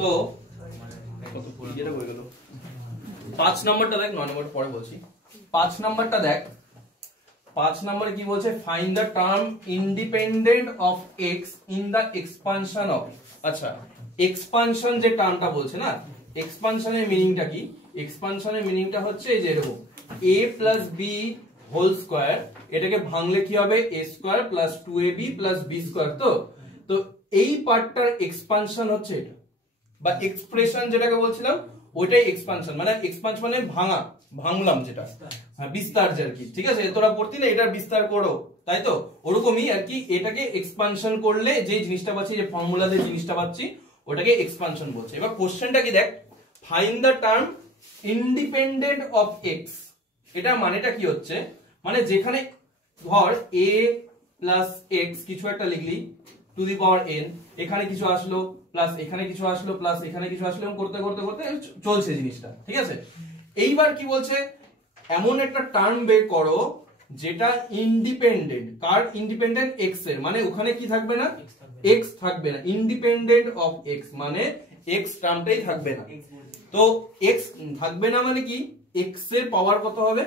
তো 5 নম্বরটা দেখ, 9 নম্বর পরে বলছি। 5 নম্বরটা দেখ, 5 নম্বরে কি বলছে, find the term independent of x in the expansion of. আচ্ছা, এক্সপানশন যে টার্মটা বলছে না, এক্সপানশনের মিনিংটা কি? এক্সপানশনের মিনিংটা হচ্ছে এই যে এরকম a plus b whole square, এটাকে ভাঙলে কি হবে, a square plus 2ab plus b square. তো এই পার্টটার এক্সপানশন হচ্ছে এটা, বা এক্সপ্রেশন যেটাকে বলছিলাম ওইটাই এক্সপানশন। মানে এক্সপানশন মানে ভাঙলাম যেটা, হ্যাঁ বিস্তার আর কি। ঠিক আছে, তোরা পড়তি না এটার বিস্তার করো, তাই তো? ওরকমই আর কি, এটাকে এক্সপানশন করলে যে জিনিসটা পাচ্ছি, যে ফর্মুলা দিয়ে জিনিসটা পাচ্ছি, ওটাকে এক্সপানশন বলছে। এবার কোশ্চেনটা কি দেখ, find the term independent of x. এটা মানেটা কি হচ্ছে, মানে যেখানে ধর a প্লাস এক্স কিছু একটা লিখলি টু দি পাওয়ার n, এখানে কিছু আসলো প্লাস এখানে কিছু আসলো প্লাস এখানে কিছু আসলো, এবং করতে করতে করতে চলছে জিনিসটা। ঠিক আছে, এইবার কি বলছে, এমন একটা টার্ম বের করো যেটা ইন্ডিপেন্ডেন্ট। কার ইন্ডিপেন্ডেন্ট? এক্স এর। মানে ওখানে কি থাকবে না, এক্স থাকবে না। ইন্ডিপেন্ডেন্ট অফ এক্স মানে এক্স টার্মটাই থাকবে না। তো এক্স থাকবে না মানে কি, এক্স এর পাওয়ার কত হবে,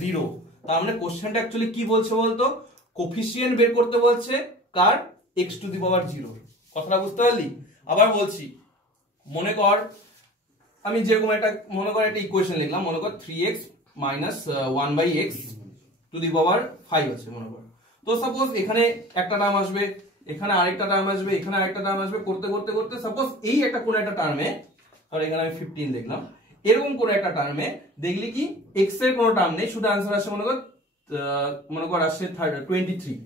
0। তার মানে কোশ্চেনটা অ্যাকচুয়ালি কি বলছে বলতো, কোফিশিয়েন্ট বের করতে বলছে কার, এক্স টু দি পাওয়ার 0। কথাটা বুঝতে পারলি? আবার বলছি, মনে কর আমি যেরকম একটা মনে কর একটা ইকুয়েশন লিখলাম, মনে কর 3x minus 1/x two the পাওয়ার 5 আছে মনে কর। তো সাপোজ এখানে একটা টার্ম আসবে, এখানে আরেকটা টার্ম আসবে, এখানে আরেকটা টার্ম আসবে, করতে করতে করতে সাপোজ এই একটা কোন একটা টার্মে, আর এখানে আমি 15 লিখলাম, এরকম কোন একটা টার্মে দেখলি কি x এর কোনো টার্ম নেই, শুধু आंसर আসছে মনে কর আসছে 23,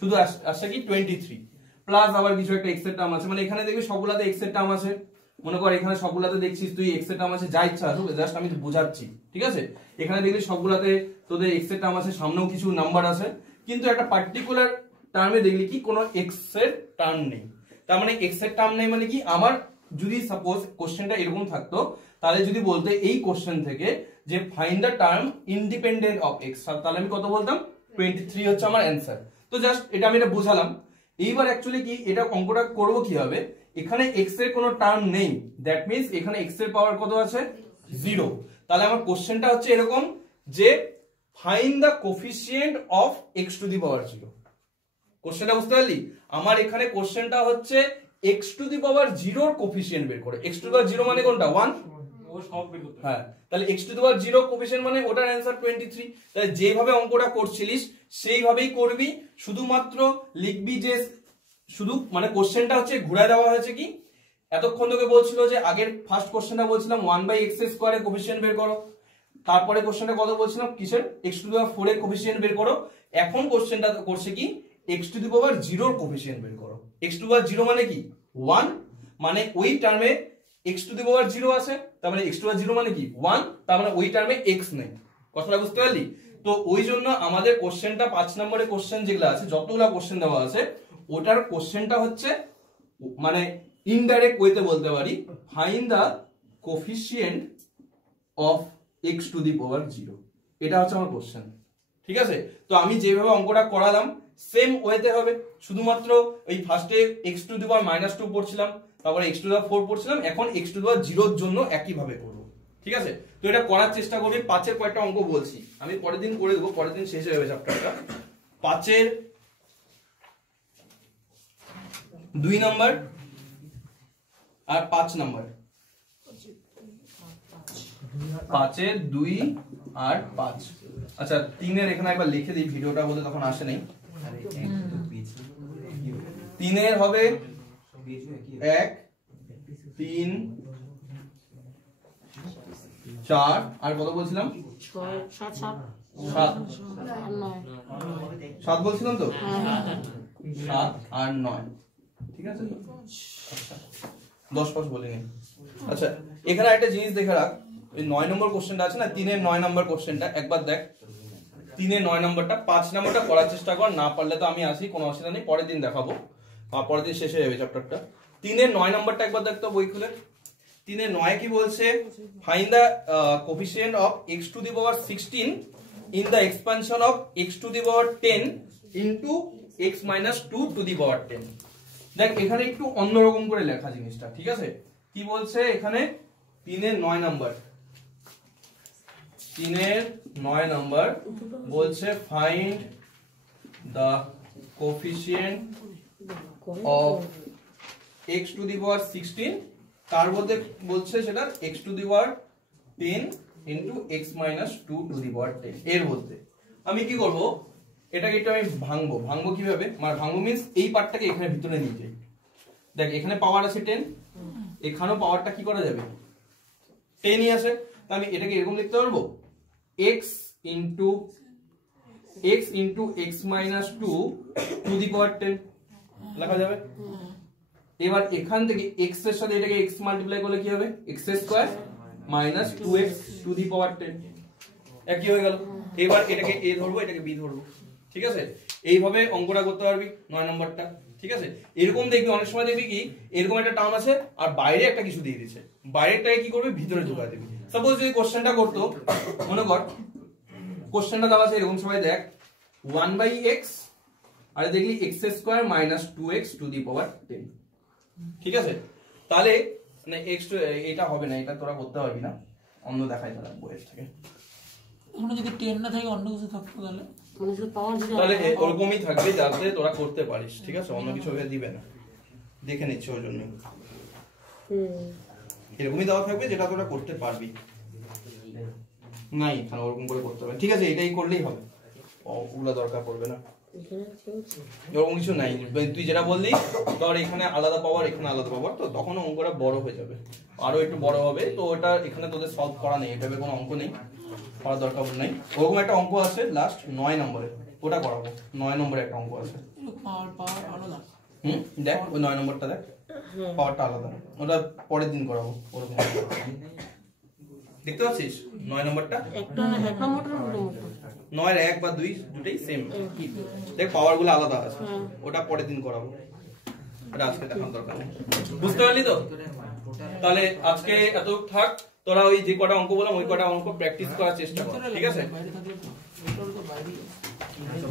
শুধু আসছে কি 23 প্লাস আবার কিছু একটা x এর টার্ম আছে। মানে এখানে দেখবি সবগুলাতে x এর টার্ম আছে, মনে কর এখানে সবগুলাতে দেখছিস তুই x এর টার্ম আছে, যা ইচ্ছা আসুক, জাস্ট আমি বোঝাচ্ছি। ঠিক আছে, এখানে দেখবি সবগুলাতে তোদের x এর টার্ম আছে, সামনেও কিছু নাম্বার আছে, কিন্তু একটা পার্টিকুলার টার্মে দেখলি কি কোনো x এর টার্ম নেই। তার মানে x এর টার্ম নেই মানে কি, আমার যদি সাপোজ কোশ্চেনটা এরকম থাকতো, তাহলে যদি বলতে এই কোশ্চেন থেকে যে find the term independent of x, তাহলে আমি কত বলতাম, 23 হচ্ছে আমার অ্যান্সার। তো জাস্ট এটা আমি এটা বুঝালাম। এইবার অ্যাকচুয়ালি কি এটা অঙ্কটা করব কি হবে, এখানে এক্স এর কোনো টার্ম নেই, দ্যাট মিন্স এখানে এক্স এর পাওয়ার কত আছে, 0। তাহলে আমার কোশ্চেনটা হচ্ছে এরকম যে find the coefficient of x to the power 0। কোশ্চেনটা বুঝতে পারলি? আমার এখানে কোশ্চেনটা হচ্ছে x টু দি পাওয়ার 0 এর কোফিশিয়েন্ট বের করে। x টু দি পাওয়ার 0 মানে কোনটা, 1। ও সব বের করতে, হ্যাঁ, তাহলে x to the power 0 coefficient মানে ওটার অ্যানসার 23। তাহলে যেভাবে অঙ্কটা করছিলিস সেইভাবেই করবি, শুধুমাত্র লিখবি যে শুধু মানে কোশ্চেনটা হচ্ছে ঘুরায় দেওয়া হয়েছে কি, এতক্ষণ তোকে বলছিল যে আগের ফার্স্ট কোশ্চেনটা বলছিলাম 1/x² এর কোফিশিয়েন্ট বের করো, তারপরে কোশ্চেনটা কত বলছিলাম কিসের, x টু দি পাওয়ার 4 এর কোফিশিয়েন্ট বের করো। এখন কোশ্চেনটা করছে কি, x টু দি পাওয়ার 0 এর কোফিশিয়েন্ট বের করো। x টু দি পাওয়ার 0 মানে কি, 1, মানে ওই টার্মে x টু দি পাওয়ার 0 আছে, তার মানে x টু দি পাওয়ার 0 মানে কি 1, তার মানে ওই টার্মে x নেই। কথাটা বুঝতে পারলি? তো ওই জন্য আমাদের কোশ্চেনটা 5 নম্বরের কোশ্চেন যেগুলো আছে, যতগুলো কোশ্চেন দেওয়া আছে, ওটার কোশ্চেনটা হচ্ছে মানে ইনডাইরেক্ট ওয়েতে বলতে পারি, find the coefficient of x to the power 0। এটা হচ্ছে আমার কোশ্চেন। ঠিক আছে, তো আমি যেভাবে অঙ্কটা করালাম সেম ওয়েতে হবে, শুধুমাত্র ওই ফার্স্টে x টু দি পাওয়ার -2 পড়ছিলাম, তারপরে x টু দি পাওয়ার 4 পড়ছিলাম, এখন x টু দি পাওয়ার 0 এর জন্য একই ভাবে করব। ঠিক আছে, তো এটা করার চেষ্টা করবি। 5 এর কয়েকটা অঙ্ক বলছি, আমি পরের দিন করে দেব, পরের দিন শেষ হয়ে যাবে চ্যাপ্টারটা। 5 এর 2 নাম্বার আর 5 নাম্বার, 5 এর 2 আর 5। আচ্ছা 3 এর এখানে একবার লিখে দিই, ভিডিওটা বলতে তখন আসে নাই। 3 এর হবে 1 3 4 আর কত বলছিলাম, 7 বলছিলাম তো, 7 আর 9। ঠিক আছে, 10 5 বলিনি। আচ্ছা এখানে একটা জিনিস দেখে রাখ, ওই 9 নম্বর কোশ্চেনটা আছে না, 3 এর 9 নম্বর কোশ্চেনটা একবার দেখ। 3 এর 9 নম্বরটা, 5 নম্বরটা করার চেষ্টা কর, না পারলে তো আমি আসি, কোনো অসুবিধা নেই, পরের দিন দেখাবো, পরের দিন শেষ হয়ে যাবে চ্যাপ্টারটা। 3 এর 9 নম্বরটা একবার দেখতো বই খুলে। 3 এর 9 কি বলছে, find the coefficient of x to the power 16 in the expansion of x to the power 10 into x - 2 to the power 10। দেখ এখানে একটু অন্যরকম করে লেখা জিনিসটা, ঠিক আছে? কি বলছে এখানে 3-এর 9 নাম্বার, 3-এর 9 নাম্বার বলছে find the coefficient of x to the power 16, তার মধ্যে বলছে সেটা x to the power 10 into x minus 2 to the power 10। এর মধ্যে আমি কি করব, এটাকে একটু আমি ভাঙবো কিভাবে, মানে ভাঙবো মিন্স এই পার্টটাকে এখানে ভিতরে নিয়ে যাই। দেখ এখানে পাওয়ার আছে 10, এখানেও পাওয়ারটা কি করা যাবে 10ই আছে, তো আমি এটাকে এরকম লিখতে পারবো x into x minus 2 to the power 10 লেখা যাবে। এবার এখান থেকে x এর সাথে এটাকে x মাল্টিপ্লাই করলে কি হবে, x square minus 2x to the power 10, একই হয়ে গেল। এবার এটাকে a ধরবো, এটাকে b ধরবো, ঠিক আছে? এইভাবে অঙ্কটা করতে পারবি 9 নম্বরটা, ঠিক আছে? এরকম দেখবি অনেক সময় দেখবি কি এরকম একটা টার্ম আছে আর বাইরে একটা কিছু দিয়ে দিয়েছে, বাইরেরটাকে কি করবে ভিতরে ঢুকা দিবি। সাপোজ যদি কোশ্চেনটা করতো, মনে কর কোশ্চেনটা দেওয়া আছে এরকম, সময় দেখ 1/x আর দেখলি x square minus 2x to the power 10, ঠিক আছে? তাহলে মানে x এটা হবে না, এটা তোরা করতে পারবি না, অন্য দেখাই তারা বইয়ের থেকে। মানে যদি 10 না থাকে অন্য কিছু থাকতো তাহলে তাহলে ওরকমই থাকবে যাতে তোরা করতে পারিস, ঠিক আছে? অন্য কিছু ভেবে দিবে না, দেখে নিচ্ছে ওই জন্য এরকমই দেওয়া থাকবে যেটা তোরা করতে পারবি। নাই এখানে ওরকম করে করতে হবে, ঠিক আছে? এটাই করলেই হবে, ওগুলা দরকার পড়বে না, এরকম কিছু নাই। তুই যেটা বললি ধর এখানে আলাদা পাওয়ার এখানে আলাদা পাওয়ার, তো তখন অঙ্কটা বড় হয়ে যাবে, আরো একটু বড় হবে, তো ওটা এখানে তোদের সলভ করা নেই, এভাবে কোনো অঙ্ক নেই, করার দরকার নাই। ওরকম একটা অঙ্ক আছে লাস্ট 9 নম্বরে, ওটা করাবো। 9 নম্বরে একটা অঙ্ক আছে, আলাদা। দেখ ওই 9 নম্বরটা দেখ, পাওয়ারটা আলাদা, ওটা পরের দিন করাবো। ওরকম দেখতে পাচ্ছিস 9 নম্বরটা, 9 1 বা 2 দুটেই সেম, দেখ পাওয়ার গুলো আলাদা আছে, ওটা পরের দিন করাবো, এটা আজকে দেখার দরকার নেই। বুঝতে পারলি তো? তাহলে আজকে এত থাক, তোরা ওই যে কটা অঙ্ক বললাম ওই কটা অঙ্ক প্র্যাকটিস করার চেষ্টা কর, ঠিক আছে?